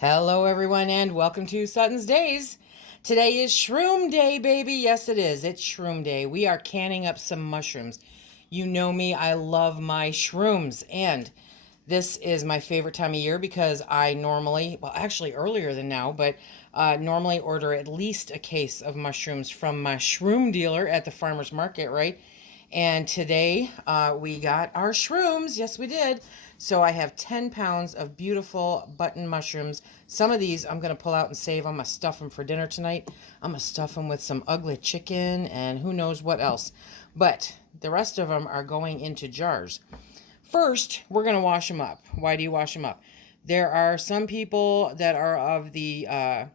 Hello everyone and welcome to SuttonsDaze. Today is Shroom Day, baby. Yes, it is. It's Shroom Day. We are canning up some mushrooms. You know me, I love my shrooms, and this is my favorite time of year because I normally, well, actually earlier than now, but normally order at least a case of mushrooms from my shroom dealer at the farmer's market, right? And today we got our shrooms. Yes, we did. So I have 10 pounds of beautiful button mushrooms. Some of these I'm going to pull out and save. I'm going to stuff them for dinner tonight. I'm going to stuff them with some ugly chicken and who knows what else. But the rest of them are going into jars. First, we're going to wash them up. Why do you wash them up? There are some people that are of the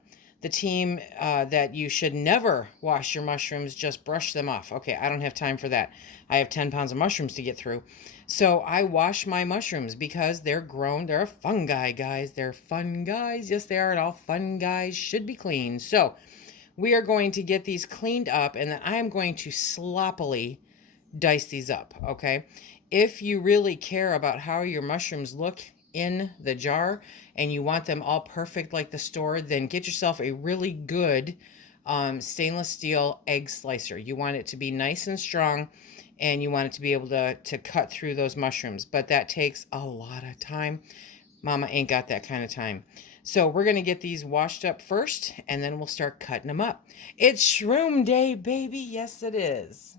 team that you should never wash your mushrooms, just brush them off. Okay, I don't have time for that. I have 10 pounds of mushrooms to get through. So I wash my mushrooms because they're grown. They're fungi, guys. They're fun guys. Yes, they are, and all fun guys should be clean. So we are going to get these cleaned up, and then I am going to sloppily dice these up, okay? If you really care about how your mushrooms look in the jar and you want them all perfect like the store, then get yourself a really good stainless steel egg slicer. You want it to be nice and strong, and you want it to be able to cut through those mushrooms, but that takes a lot of time. Mama ain't got that kind of time. So we're going to get these washed up first, and then we'll start cutting them up. It's Shroom Day, baby. Yes, it is.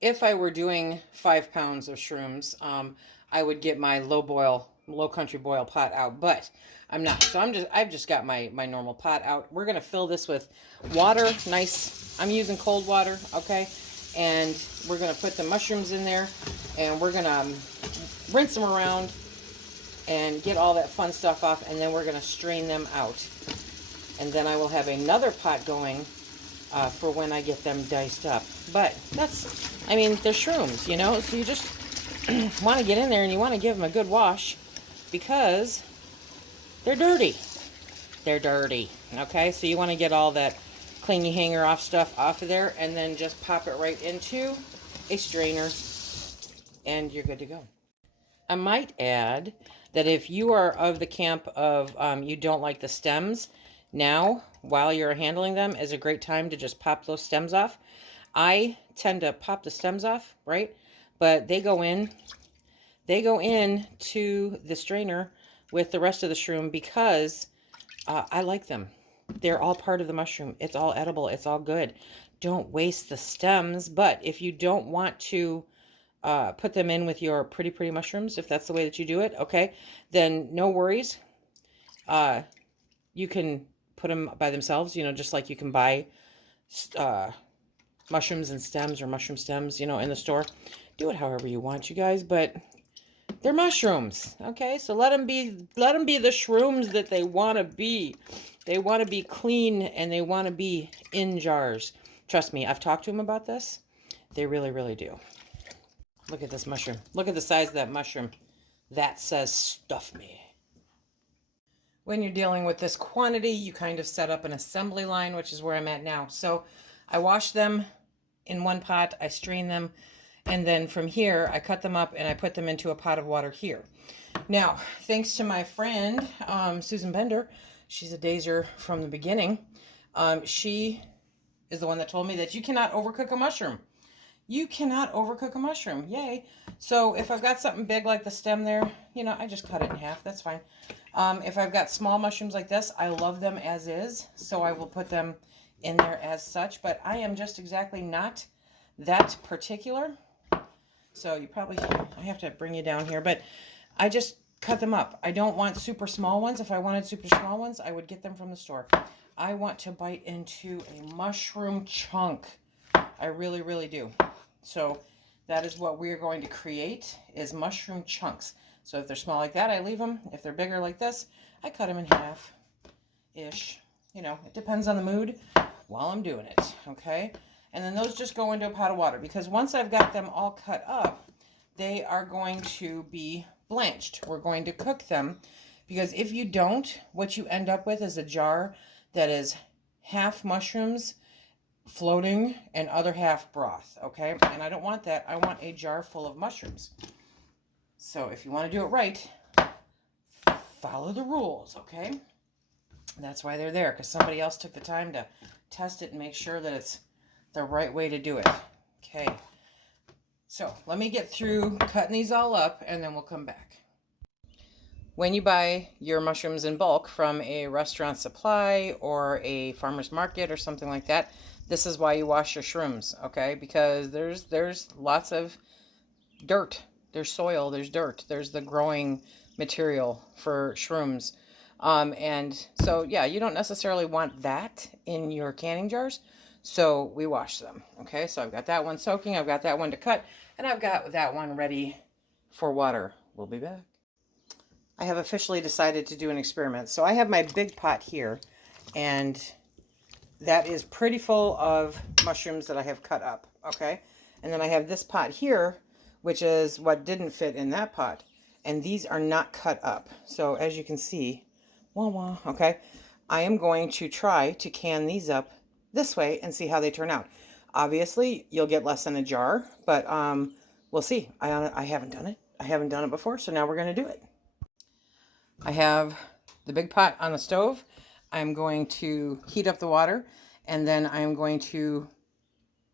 If I were doing 5 pounds of shrooms, I would get my low country boil pot out, but I'm not. So I've just got my normal pot out. We're gonna fill this with water, nice. I'm using cold water, okay? And we're gonna put the mushrooms in there, and we're gonna rinse them around and get all that fun stuff off, and then we're gonna strain them out. And then I will have another pot going for when I get them diced up. But I mean, they're shrooms, you know, so you just want to get in there and you want to give them a good wash because they're dirty. They're dirty, okay? So you want to get all that clingy hanger off stuff off of there, and then just pop it right into a strainer, and you're good to go. I might add that if you are of the camp of you don't like the stems, now, while you're handling them, is a great time to just pop those stems off. I tend to pop the stems off, right? But they go in to the strainer with the rest of the shroom because I like them. They're all part of the mushroom. It's all edible. It's all good. Don't waste the stems. But if you don't want to put them in with your pretty mushrooms, if that's the way that you do it, okay, then no worries. You can put them by themselves, you know, just like you can buy mushrooms and stems or mushroom stems, you know, in the store. Do it however you want, you guys, but they're mushrooms, okay? So let them be the shrooms that they want to be. They want to be clean, and they want to be in jars. Trust me, I've talked to them about this. They really, really do. Look at this mushroom. Look at the size of that mushroom. That says stuff me. When you're dealing with this quantity, you kind of set up an assembly line, which is where I'm at now. So I wash them in one pot, I strain them, and then from here, I cut them up and I put them into a pot of water here. Now, thanks to my friend, Susan Bender, she's a dazer from the beginning. She is the one that told me that you cannot overcook a mushroom. You cannot overcook a mushroom. Yay. So if I've got something big like the stem there, you know, I just cut it in half. That's fine. If I've got small mushrooms like this, I love them as is. So I will put them in there as such. But I am just exactly not that particular. So you probably, I have to bring you down here. But I just cut them up. I don't want super small ones. If I wanted super small ones, I would get them from the store. I want to bite into a mushroom chunk. I really, really do. So that is what we're going to create, is mushroom chunks. So if they're small like that, I leave them. If they're bigger like this, I cut them in half-ish. You know, it depends on the mood while I'm doing it, okay? And then those just go into a pot of water, because once I've got them all cut up, they are going to be blanched. We're going to cook them, because if you don't, what you end up with is a jar that is half mushrooms floating and other half broth, okay? And I don't want that. I want a jar full of mushrooms. So if you want to do it right, follow the rules, okay? That's why they're there, because somebody else took the time to test it and make sure that it's the right way to do it. Okay. So let me get through cutting these all up and then we'll come back. When you buy your mushrooms in bulk from a restaurant supply or a farmer's market or something like that, this is why you wash your shrooms, okay? Because there's lots of dirt. There's soil, there's dirt, there's the growing material for shrooms. And so, yeah, you don't necessarily want that in your canning jars. So we wash them, okay? So I've got that one soaking, I've got that one to cut, and I've got that one ready for water. We'll be back. I have officially decided to do an experiment. So I have my big pot here, and that is pretty full of mushrooms that I have cut up, okay? And then I have this pot here, which is what didn't fit in that pot. And these are not cut up. So as you can see, okay? I am going to try to can these up this way and see how they turn out. Obviously, you'll get less than a jar, but we'll see. I haven't done it. I haven't done it before, so now we're going to do it. I have the big pot on the stove. I'm going to heat up the water, and then I'm going to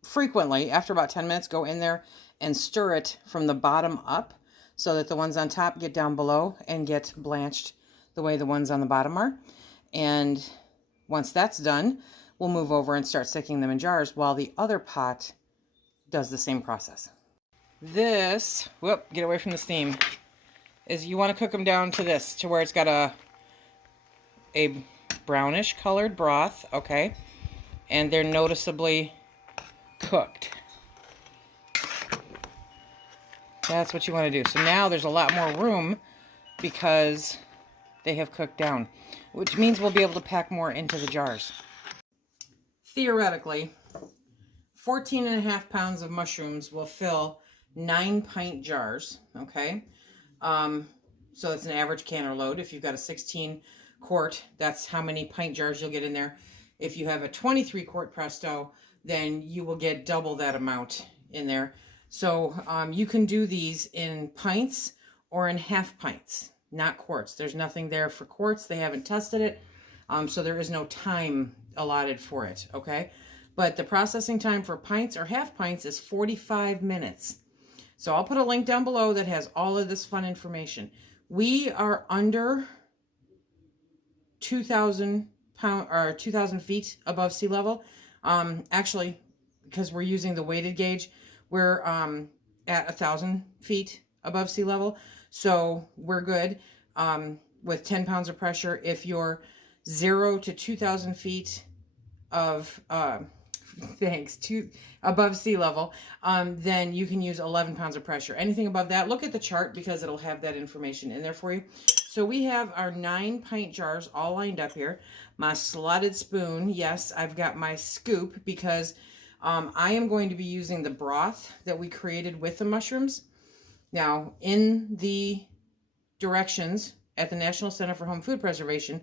frequently, after about 10 minutes, go in there and stir it from the bottom up so that the ones on top get down below and get blanched the way the ones on the bottom are. And once that's done, we'll move over and start sticking them in jars while the other pot does the same process. This, get away from the steam, is you want to cook them down to this, to where it's got a brownish colored broth, okay? And they're noticeably cooked. That's what you want to do. So now there's a lot more room because they have cooked down, which means we'll be able to pack more into the jars. Theoretically, 14.5 pounds of mushrooms will fill 9-pint jars, okay? So it's an average canner load. If you've got a 16 quart, that's how many pint jars you'll get in there. If you have a 23 quart Presto, then you will get double that amount in there. So you can do these in pints or in half pints, not quarts. There's nothing there for quarts. They haven't tested it. So there is no time allotted for it, okay? But the processing time for pints or half pints is 45 minutes. So I'll put a link down below that has all of this fun information. We are under 2,000 feet above sea level. Actually, because we're using the weighted gauge, we're at 1,000 feet above sea level. So we're good with 10 pounds of pressure. If you're 0 to 2,000 feet of above sea level, then you can use 11 pounds of pressure. Anything above that, look at the chart because it'll have that information in there for you. So we have our 9-pint jars all lined up here. My slotted spoon, yes, I've got my scoop because I am going to be using the broth that we created with the mushrooms. Now, in the directions at the National Center for Home Food Preservation,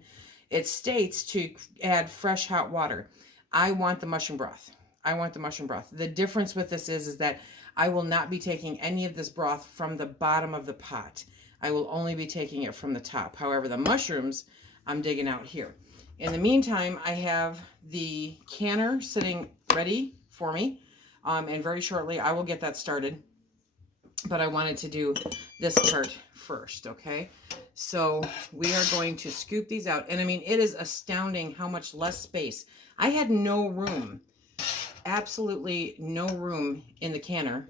it states to add fresh hot water. I want the mushroom broth. I want the mushroom broth. The difference with this is that I will not be taking any of this broth from the bottom of the pot. I will only be taking it from the top. However, the mushrooms I'm digging out here. In the meantime, I have the canner sitting ready for me. And very shortly, I will get that started. But I wanted to do this part first, okay? So we are going to scoop these out. And I mean, it is astounding how much less space. I had no room, absolutely no room in the canner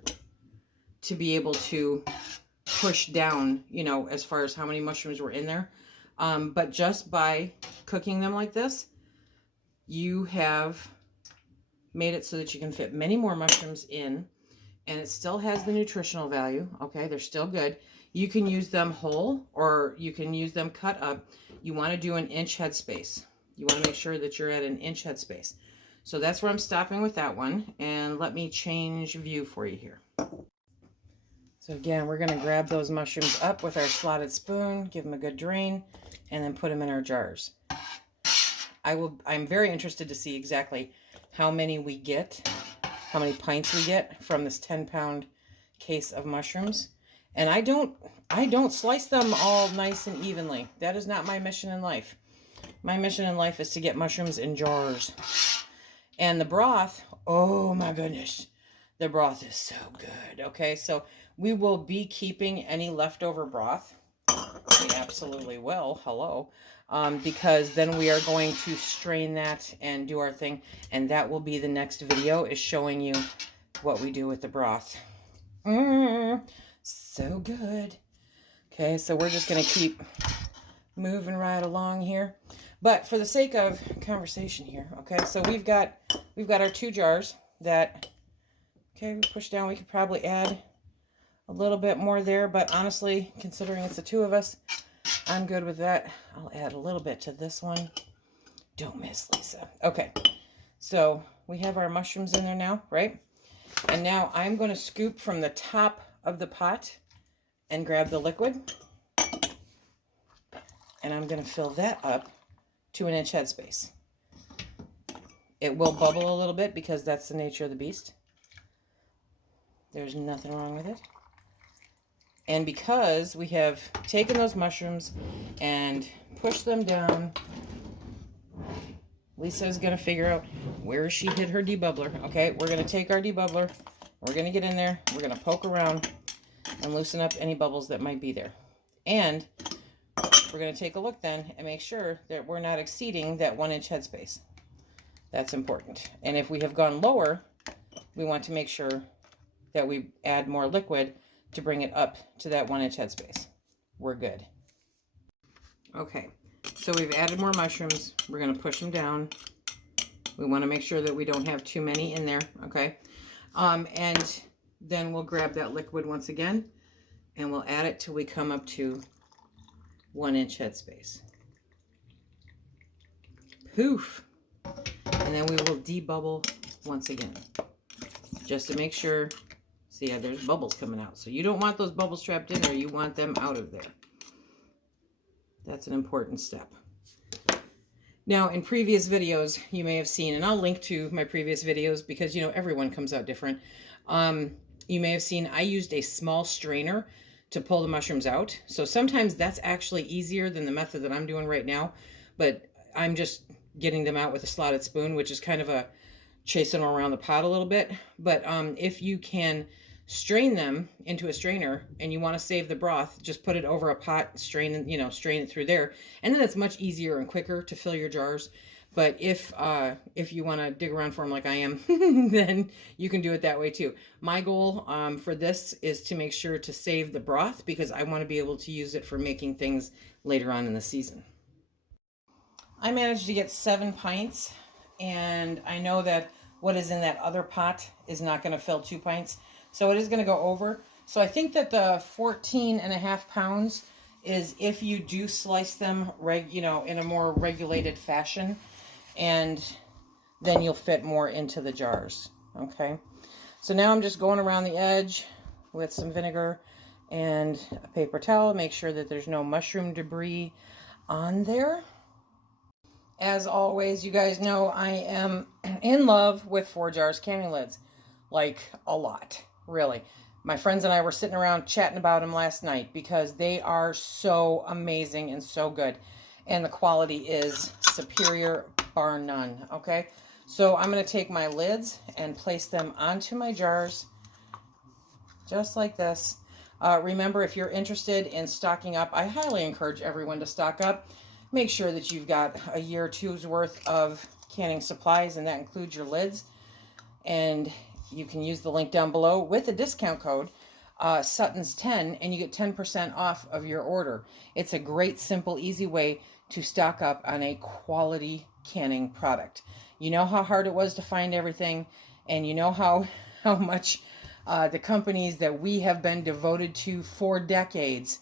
to be able to push down, you know, as far as how many mushrooms were in there. But just by cooking them like this, you have made it so that you can fit many more mushrooms in, and it still has the nutritional value. Okay, they're still good. You can use them whole or you can use them cut up. You want to do an inch headspace. You want to make sure that you're at an inch headspace. So that's where I'm stopping with that one. And let me change view for you here. So again, we're going to grab those mushrooms up with our slotted spoon, give them a good drain, and then put them in our jars. I'm very interested to see exactly how many we get, how many pints we get from this 10-pound case of mushrooms. And I don't slice them all nice and evenly. That is not my mission in life. My mission in life is to get mushrooms in jars. And the broth, oh my goodness, the broth is so good. Okay, so we will be keeping any leftover broth. We absolutely will. Hello. Because then we are going to strain that and do our thing. And that will be the next video, is showing you what we do with the broth. So good. Okay, so we're just going to keep moving right along here. But for the sake of conversation here, okay, so we've got our 2 jars that, okay, we push down. We could probably add a little bit more there, but honestly, considering it's the 2 of us, I'm good with that. I'll add a little bit to this one. Don't miss, Lisa. Okay, so we have our mushrooms in there now, right? And now I'm going to scoop from the top of the pot and grab the liquid. And I'm going to fill that up to 1 inch headspace. It will bubble a little bit because that's the nature of the beast. There's nothing wrong with it. And because we have taken those mushrooms and pushed them down, Lisa's going to figure out where she hid her debubbler. Okay, we're going to take our debubbler. We're going to get in there. We're going to poke around and loosen up any bubbles that might be there. And we're going to take a look then and make sure that we're not exceeding that 1 inch headspace. That's important. And if we have gone lower, we want to make sure that we add more liquid to bring it up to that 1 inch headspace. We're good. Okay, so we've added more mushrooms. We're going to push them down. We want to make sure that we don't have too many in there, okay? And then we'll grab that liquid once again, and we'll add it till we come up to 1 inch headspace. Poof! And then we will debubble once again, just to make sure. See, yeah, there's bubbles coming out. So you don't want those bubbles trapped in there. You want them out of there. That's an important step. Now, in previous videos, you may have seen, and I'll link to my previous videos because, you know, everyone comes out different. You may have seen I used a small strainer to pull the mushrooms out. So sometimes that's actually easier than the method that I'm doing right now. But I'm just getting them out with a slotted spoon, which is kind of a chasing them around the pot a little bit. But if you can strain them into a strainer and you want to save the broth, just put it over a pot, strain it through there, and then it's much easier and quicker to fill your jars. But if you want to dig around for them like I am, then you can do it that way too. My goal for this is to make sure to save the broth because I want to be able to use it for making things later on in the season. I managed to get 7 pints, and I know that what is in that other pot is not going to fill 2 pints. So it is going to go over. So I think that the 14.5 pounds is if you do slice them, in a more regulated fashion, and then you'll fit more into the jars. Okay. So now I'm just going around the edge with some vinegar and a paper towel. Make sure that there's no mushroom debris on there. As always, you guys know I am in love with Forjars canning lids. Like, a lot. Really. My friends and I were sitting around chatting about them last night because they are so amazing and so good. And the quality is superior, bar none. Okay? So I'm going to take my lids and place them onto my jars. Just like this. Remember, if you're interested in stocking up, I highly encourage everyone to stock up. Make sure that you've got a year or two's worth of canning supplies, and that includes your lids. And you can use the link down below with the discount code SuttonsDaze, and you get 10% off of your order. It's a great, simple, easy way to stock up on a quality canning product. You know how hard it was to find everything, and you know how much the companies that we have been devoted to for decades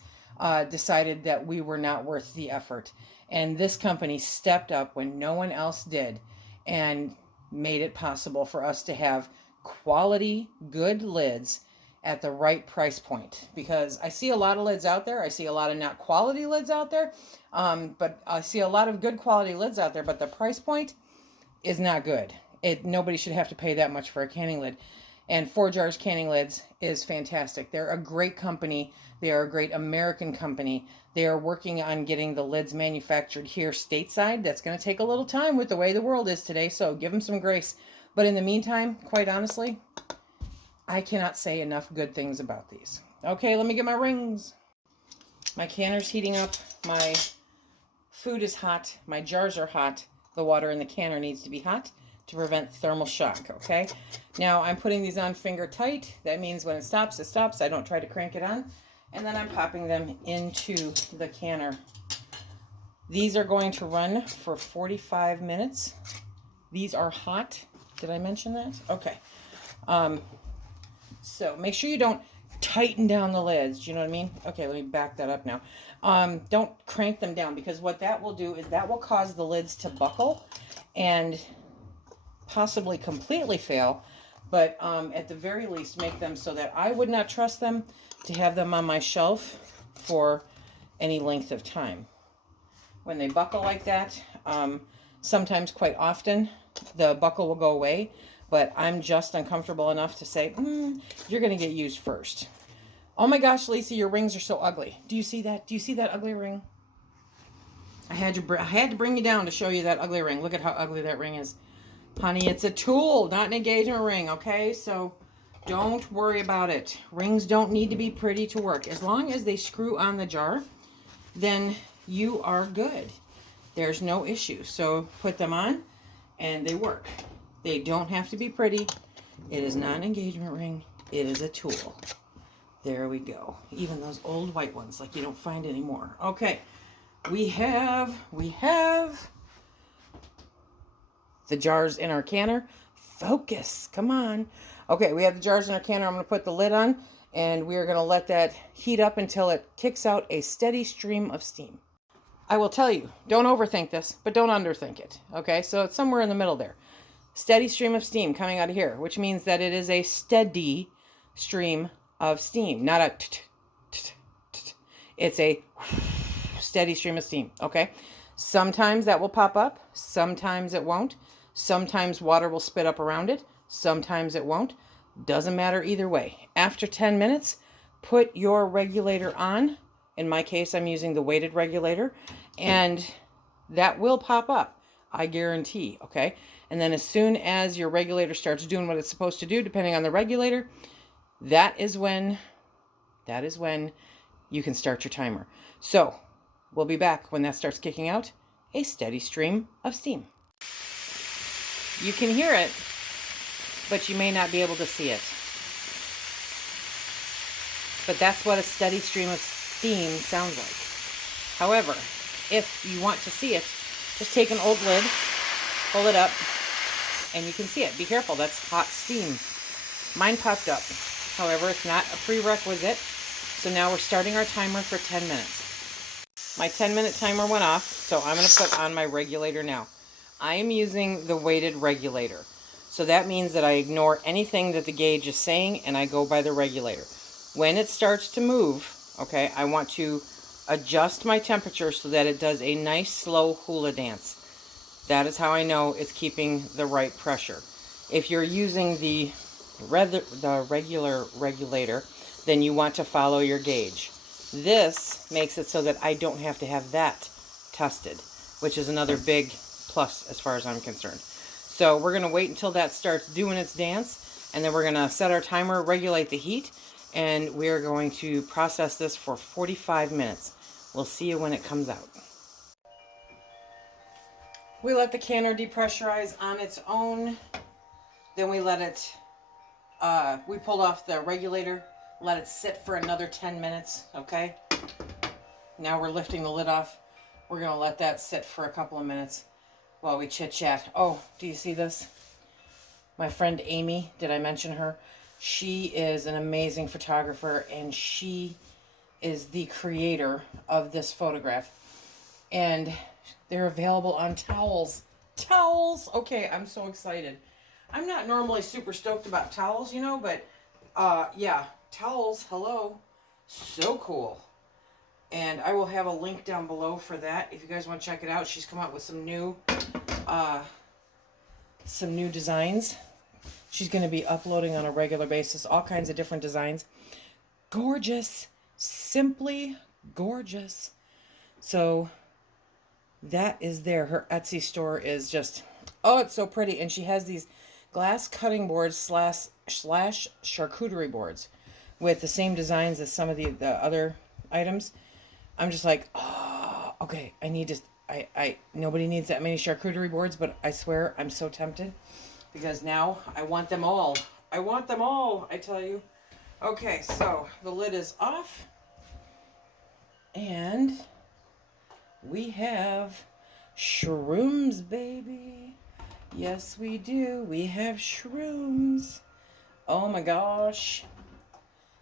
decided that we were not worth the effort. And this company stepped up when no one else did and made it possible for us to have quality, good lids at the right price point. Because I see a lot of lids out there. I see a lot of not quality lids out there. But I see a lot of good quality lids out there, but the price point is not good. Nobody should have to pay that much for a canning lid. And Forjars Canning Lids is fantastic. They're a great company. They are a great American company. They are working on getting the lids manufactured here stateside. That's going to take a little time with the way the world is today, so give them some grace. But in the meantime, quite honestly, I cannot say enough good things about these. Okay, let me get my rings. My canner's heating up. My food is hot. My jars are hot. The water in the canner needs to be hot to prevent thermal shock, okay? Now, I'm putting these on finger tight. That means when it stops, it stops. I don't try to crank it on. And then I'm popping them into the canner. These are going to run for 45 minutes. These are hot. Did I mention that? Okay. So make sure you don't tighten down the lids. Do you know what I mean? Okay, let me back that up now. Don't crank them down, because what that will do is that will cause the lids to buckle and possibly completely fail, but at the very least make them so that I would not trust them to have them on my shelf for any length of time. When they buckle like that, sometimes, quite often, the buckle will go away, but I'm just uncomfortable enough to say, you're going to get used first. Oh my gosh, Lisa, your rings are so ugly. Do you see that? Do you see that ugly ring? I had to bring you down to show you that ugly ring. Look at how ugly that ring is. Honey, it's a tool, not an engagement ring, okay? So don't worry about it. Rings don't need to be pretty to work. As long as they screw on the jar, then you are good. There's no issue. So put them on and they work. They don't have to be pretty. It is not an engagement ring. It is a tool. There we go. Even those old white ones like you don't find anymore. Okay. We have the jars in our canner. Focus. Come on. Okay, we have the jars in our canner. I'm going to put the lid on, and we're going to let that heat up until it kicks out a steady stream of steam. I will tell you, don't overthink this, but don't underthink it. Okay, so it's somewhere in the middle there. Steady stream of steam coming out of here, which means that it is a steady stream of steam, not a t-t-t-t. It's a steady stream of steam, okay? Sometimes that will pop up, sometimes it won't. Sometimes water will spit up around it, sometimes it won't. Doesn't matter either way. After 10 minutes, put your regulator on. In my case, I'm using the weighted regulator, and that will pop up, I guarantee, okay? And then as soon as your regulator starts doing what it's supposed to do, depending on the regulator, that is when you can start your timer. So we'll be back when that starts kicking out a steady stream of steam. You can hear it, but you may not be able to see it. But that's what a steady stream of steam sounds like. However, if you want to see it, just take an old lid, pull it up, and you can see it. Be careful, that's hot steam. Mine popped up. However, it's not a prerequisite. So now we're starting our timer for 10 minutes. My 10-minute timer went off, so I'm going to put on my regulator now. I am using the weighted regulator. So that means that I ignore anything that the gauge is saying and I go by the regulator. When it starts to move, okay, I want to adjust my temperature so that it does a nice slow hula dance. That is how I know it's keeping the right pressure. If you're using the regular regulator, then you want to follow your gauge. This makes it so that I don't have to have that tested, which is another big plus as far as I'm concerned. So we're going to wait until that starts doing its dance, and then we're going to set our timer, regulate the heat, and we're going to process this for 45 minutes. We'll see you when it comes out. We let the canner depressurize on its own. Then we let it, we pulled off the regulator, let it sit for another 10 minutes, okay? Now we're lifting the lid off. We're going to let that sit for a couple of minutes while we chit-chat. Oh, do you see this? My friend Amy, did I mention her? She is an amazing photographer, and she is the creator of this photograph. And they're available on towels. Towels! Okay, I'm so excited. I'm not normally super stoked about towels, you know, but yeah, towels, hello. So cool. And I will have a link down below for that if you guys want to check it out. She's come out with some new designs. she's going to be uploading on a regular basis, all kinds of different designs. Gorgeous. Simply gorgeous. So that is there. Her Etsy store is just, oh, it's so pretty. And she has these glass cutting boards slash charcuterie boards with the same designs as some of the other items. I'm just like, oh, okay, I need to, nobody needs that many charcuterie boards, but I swear I'm so tempted because now I want them all. I want them all, I tell you. Okay, so the lid is off and we have shrooms, baby. Yes, we do. We have shrooms. Oh my gosh.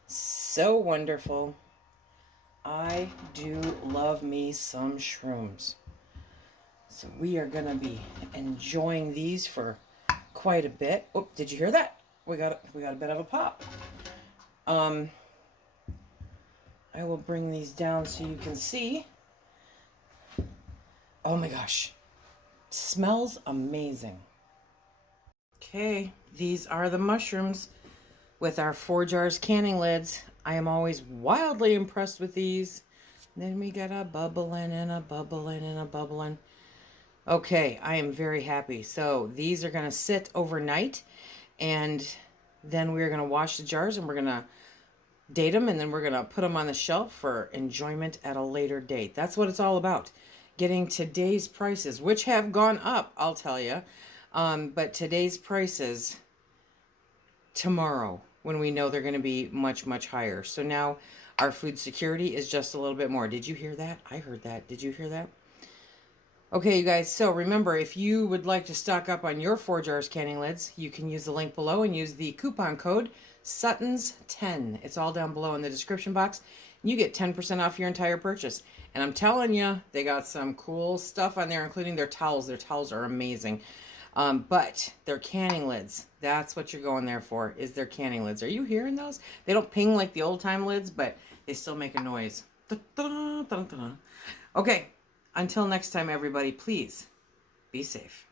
So wonderful. I do love me some shrooms. So we are going to be enjoying these for quite a bit. Oh, did you hear that? We got a bit of a pop. I will bring these down so you can see. Oh my gosh. Smells amazing. Okay, these are the mushrooms with our Forjars canning lids. I am always wildly impressed with these. And then we got a bubbling and a bubbling and a bubbling. Okay, I am very happy. So these are going to sit overnight, and then we're going to wash the jars and we're going to date them, and then we're going to put them on the shelf for enjoyment at a later date. That's what it's all about. Getting today's prices, which have gone up, I'll tell you. But today's prices tomorrow, when we know they're going to be much, much higher. So now our food security is just a little bit more. Did you hear that? I heard that. Did you hear that? Okay, you guys, so remember, if you would like to stock up on your Forjars canning lids, you can use the link below and use the coupon code SuttonsDaze. It's all down below in the description box. You get 10% off your entire purchase. And I'm telling you, they got some cool stuff on there, including their towels. Their towels are amazing. But their canning lids, that's what you're going there for, is their canning lids. Are you hearing those? They don't ping like the old-time lids, but they still make a noise. Okay, until next time, everybody, please be safe.